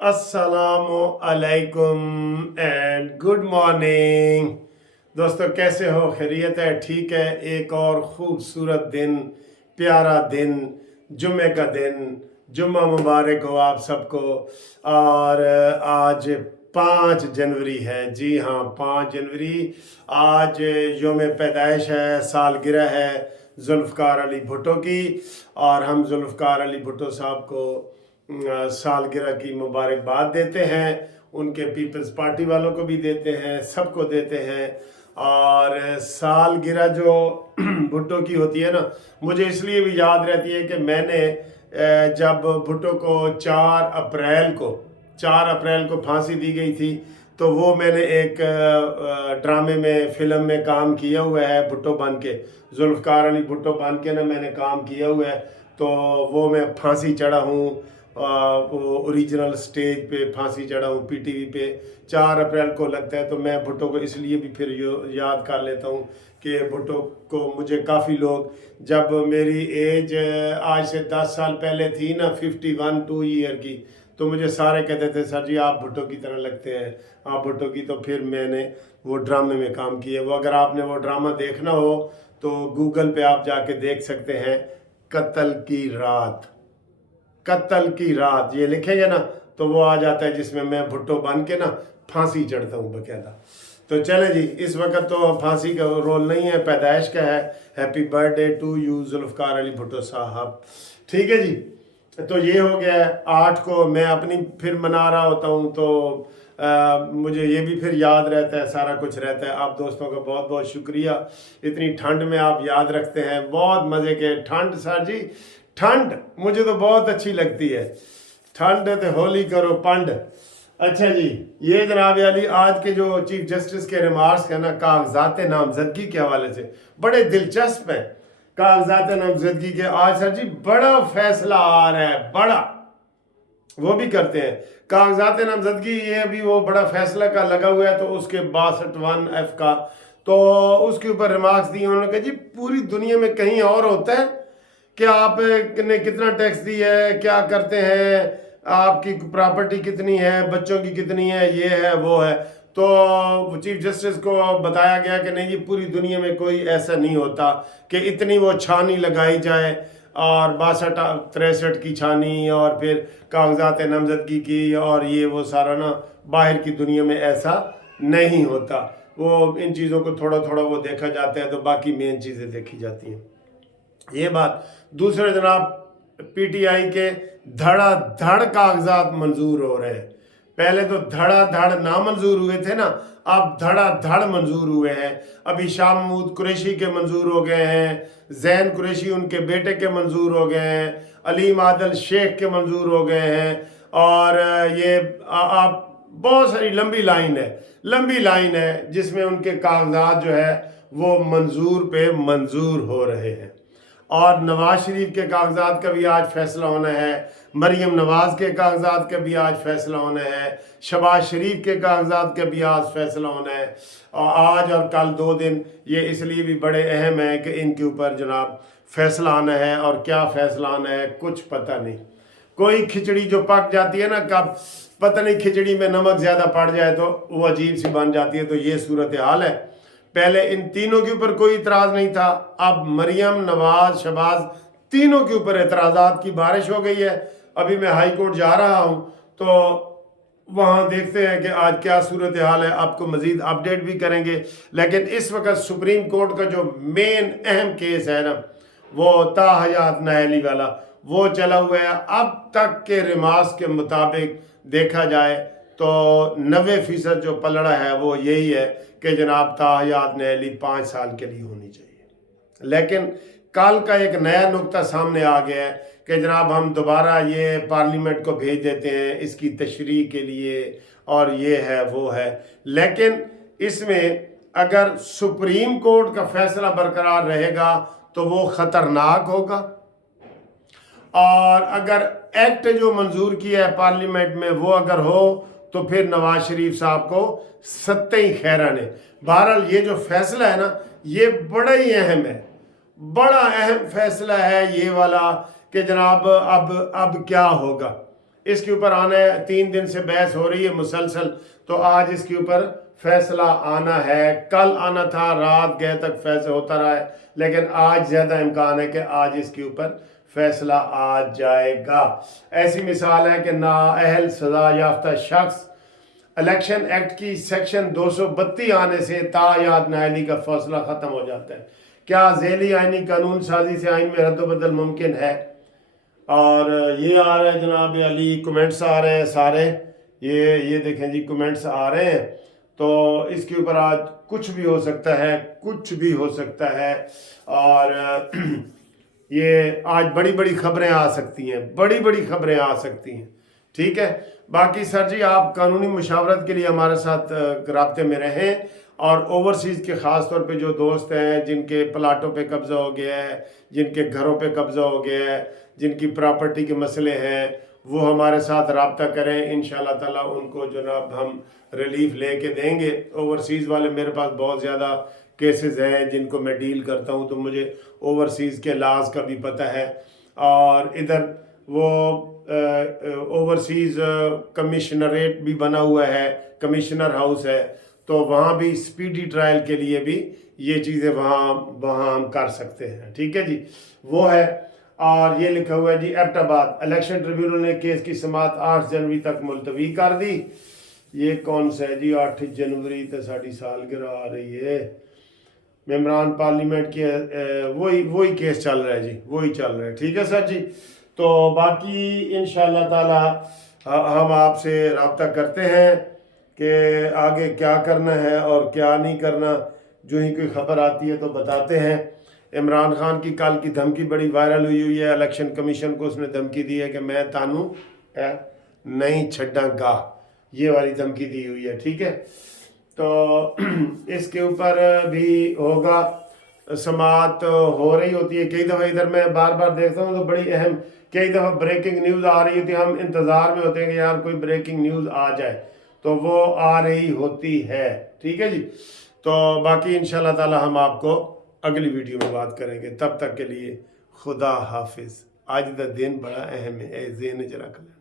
अस्सलामु अलैकुम and good morning. दोस्तों कैसे हो? खैरियत है? ठीक है। एक और ख़ूबसूरत दिन, प्यारा दिन, जुम्मे का दिन। जुम्मा मुबारक हो आप सबको। और आज 5 जनवरी है। जी हाँ, 5 जनवरी। आज योम पैदाइश है, सालगिरह है जुल्फ़कार अली भुट्टो की। और हम जुल्फ़कार अली भुट्टो साहब को सालगिरह की मुबारकबाद देते हैं। उनके पीपल्स पार्टी वालों को भी देते हैं, सबको देते हैं। और सालगिरह जो भुट्टो की होती है ना, मुझे इसलिए भी याद रहती है कि मैंने जब भुट्टो को 4 अप्रैल को फांसी दी गई थी, तो वो मैंने एक ड्रामे में, फिल्म में काम किया हुआ है भुट्टो बन के। जुल्फ़कार अली भुट्टो बन के ना मैंने काम किया हुआ है। तो वो मैं फांसी चढ़ा हूँ, वो ओरिजिनल स्टेज पे फांसी चढ़ा हूँ पीटीवी पे। 4 अप्रैल को लगता है, तो मैं भुट्टो को इसलिए भी फिर याद कर लेता हूँ कि भुट्टो को मुझे काफ़ी लोग, जब मेरी एज आज से 10 साल पहले थी ना, 51 ईयर की, तो मुझे सारे कहते थे सर जी आप भुट्टो की तरह लगते हैं, आप भुट्टो की। तो फिर मैंने वो ड्रामे में काम किया। वो अगर आपने वो ड्रामा देखना हो तो गूगल पे आप जाके देख सकते हैं, कत्ल की रात। कत्ल की रात ये लिखेंगे ना तो वो आ जाता है, जिसमें मैं भुट्टो बन के ना फांसी चढ़ता हूँ बकायदा। तो चले जी, इस वक्त तो फांसी का रोल नहीं है, पैदाइश का है। Happy birthday to you Zulfikar Ali Bhutto साहब। ठीक है जी। तो ये हो गया है। 8 को मैं अपनी फिर मना रहा होता हूँ, तो मुझे ये भी फिर याद रहता है, सारा कुछ रहता है। आप दोस्तों का बहुत बहुत शुक्रिया। इतनी ठंड में आप याद रखते हैं, बहुत मज़े के। ठंड सर जी, ठंड मुझे तो बहुत अच्छी लगती है। ठंड तो होली करो पंड। अच्छा जी, ये जनाब अली आज के जो चीफ जस्टिस के रिमार्क्स है ना, कागजात नामजदगी के हवाले से बड़े दिलचस्प हैं। कागजात नामजदगी के आज सर जी बड़ा फैसला आ रहा है, बड़ा वो भी करते हैं। कागजात नामजदगी ये अभी वो बड़ा फैसला का लगा हुआ है, तो उसके 62(1)(f) का, तो उसके ऊपर रिमार्क्स दिए उन्होंने कहा जी पूरी दुनिया में कहीं और होता है कि आपने कितना टैक्स दिया है, क्या करते हैं, आपकी प्रॉपर्टी कितनी है, बच्चों की कितनी है, ये है वो है। तो चीफ जस्टिस को बताया गया कि नहीं जी, पूरी दुनिया में कोई ऐसा नहीं होता कि इतनी वो छानी लगाई जाए, और 62-63 की छानी, और फिर कागजात नामजदगी की, और ये वो सारा ना, बाहर की दुनिया में ऐसा नहीं होता। वो इन चीज़ों को थोड़ा थोड़ा वो देखा जाता है, तो बाकी मेन चीज़ें देखी जाती हैं। ये बात। दूसरे जनाब, पीटीआई के धड़ाधड़ कागजात मंजूर हो रहे हैं। पहले तो धड़ाधड़ नामंजूर हुए थे ना, अब धड़ाधड़ मंजूर हुए हैं। अभी शाह महमूद कुरैशी के मंजूर हो गए हैं, जैन कुरैशी उनके बेटे के मंजूर हो गए हैं, अलीम आदल शेख के मंजूर हो गए हैं। और ये आप बहुत सारी लंबी लाइन है जिसमें उनके कागजात जो है वो मंजूर पे मंजूर हो रहे हैं। और नवाज शरीफ के कागजात का भी आज फैसला होना है, मरीम नवाज के कागजात का भी आज फैसला होना है, शहबाज शरीफ के कागजात का भी आज फैसला होना है। और आज और कल 2 दिन ये इसलिए भी बड़े अहम हैं कि इनके ऊपर जनाब फैसला आना है। और क्या फैसला आना है कुछ पता नहीं। कोई खिचड़ी जो पक जाती है ना, कब पता नहीं खिचड़ी में नमक ज़्यादा पड़ जाए तो वो अजीब सी बन जाती है। तो ये सूरत हाल है। पहले इन तीनों के ऊपर कोई इतराज़ नहीं था, अब मरियम, नवाज, शहबाज तीनों के ऊपर एतराज़ात की बारिश हो गई है। अभी मैं हाई कोर्ट जा रहा हूँ, तो वहाँ देखते हैं कि आज क्या सूरत हाल है। आपको मज़ीद अपडेट भी करेंगे। लेकिन इस वक्त सुप्रीम कोर्ट का जो मेन अहम केस है ना, वो ताहयात नाअहली वाला, वो चला हुआ है। अब तक के रिमार्क्स के मुताबिक देखा जाए तो 90% जो पलड़ा है वो यही है कि जनाब ताहयात नाअहली 5 साल के लिए होनी चाहिए। लेकिन कल का एक नया नुक्ता सामने आ गया है कि जनाब हम दोबारा ये पार्लियामेंट को भेज देते हैं इसकी तशरीह के लिए, और ये है वो है। लेकिन इसमें अगर सुप्रीम कोर्ट का फैसला बरकरार रहेगा तो वो ख़तरनाक होगा। और अगर एक्ट जो मंजूर किया है पार्लियामेंट में वो अगर हो तो फिर नवाज शरीफ साहब को सत्ते ही खैरान है। बहरहाल ये जो फैसला है ना, ये बड़ा ही अहम है, बड़ा अहम फैसला है ये वाला कि जनाब अब क्या होगा। इसके ऊपर आना है। 3 दिन से बहस हो रही है मुसलसल, तो आज इसके ऊपर फैसला आना है। कल आना था, रात गए तक फैसला होता रहा है, लेकिन आज ज़्यादा इम्कान है कि आज इसके ऊपर फैसला आ जाएगा। ऐसी मिसाल है कि नाअहल सज़ा याफ्ता शख्स इलेक्शन एक्ट की सेक्शन 232 आने से तायाद नाअहली का फैसला ख़त्म हो जाता है। क्या झेली आइनी कानून साजी से आइन में रद्द-बदल मुमकिन है? और ये आ रहा है जनाब अली, कमेंट्स आ रहे हैं सारे, ये देखें जी कमेंट्स आ रहे हैं। तो इसके ऊपर आज कुछ भी हो सकता है, कुछ भी हो सकता है। और ये आज बड़ी बड़ी खबरें आ सकती हैं, बड़ी बड़ी खबरें आ सकती हैं। ठीक है, बाकी सर जी आप कानूनी मुशावरत के लिए हमारे साथ राब्ते में रहें। और ओवरसीज़ के ख़ास तौर पे जो दोस्त हैं जिनके प्लाटों पे कब्ज़ा हो गया है, जिनके घरों पे कब्ज़ा हो गया है, जिनकी प्रॉपर्टी के मसले हैं, वो हमारे साथ राब्ता करें। इंशाअल्लाह ताला उनको जनाब हम रिलीफ लेके देंगे। ओवरसीज़ वाले मेरे पास बहुत ज़्यादा केसेस हैं जिनको मैं डील करता हूँ, तो मुझे ओवरसीज़ के लॉज का भी पता है। और इधर वो ओवरसीज़ कमिश्नरेट भी बना हुआ है, कमिश्नर हाउस है, तो वहाँ भी स्पीडी ट्रायल के लिए भी ये चीज़ें वहाँ हम कर सकते हैं। ठीक है जी, वो है। और ये लिखा हुआ है जी एबटाबाद इलेक्शन ट्रिब्यूनल ने केस की समाअत 8 जनवरी तक मुलतवी कर दी। ये कौन सा है जी? 8 जनवरी तो साड़ी सालगिरह आ रही है। मेम्बरान पार्लियामेंट के वही केस चल रहा है जी, वही चल रहा है। ठीक है सर जी, तो बाकी इंशाअल्लाह ताला हम आपसे रब्ता करते हैं कि आगे क्या करना है और क्या नहीं करना। जो ही कोई खबर आती है तो बताते हैं। इमरान खान की कल की धमकी बड़ी वायरल हुई है। इलेक्शन कमीशन को उसने धमकी दी है कि मैं तानू नहीं छड्डांगा, ये वाली धमकी दी हुई है। ठीक है, तो इसके ऊपर भी होगा, समाअत हो रही होती है। कई दफ़ा इधर मैं बार बार देखता हूँ तो बड़ी अहम, कई दफ़ा ब्रेकिंग न्यूज़ आ रही होती है, हम इंतज़ार में होते हैं कि यार कोई ब्रेकिंग न्यूज़ आ जाए, तो वो आ रही होती है। ठीक है जी, तो बाकी इंशाअल्लाह ताला हम आपको अगली वीडियो में बात करेंगे। तब तक के लिए खुदा हाफिज़। आज का दिन बड़ा अहम है, ज़हन च रख लें।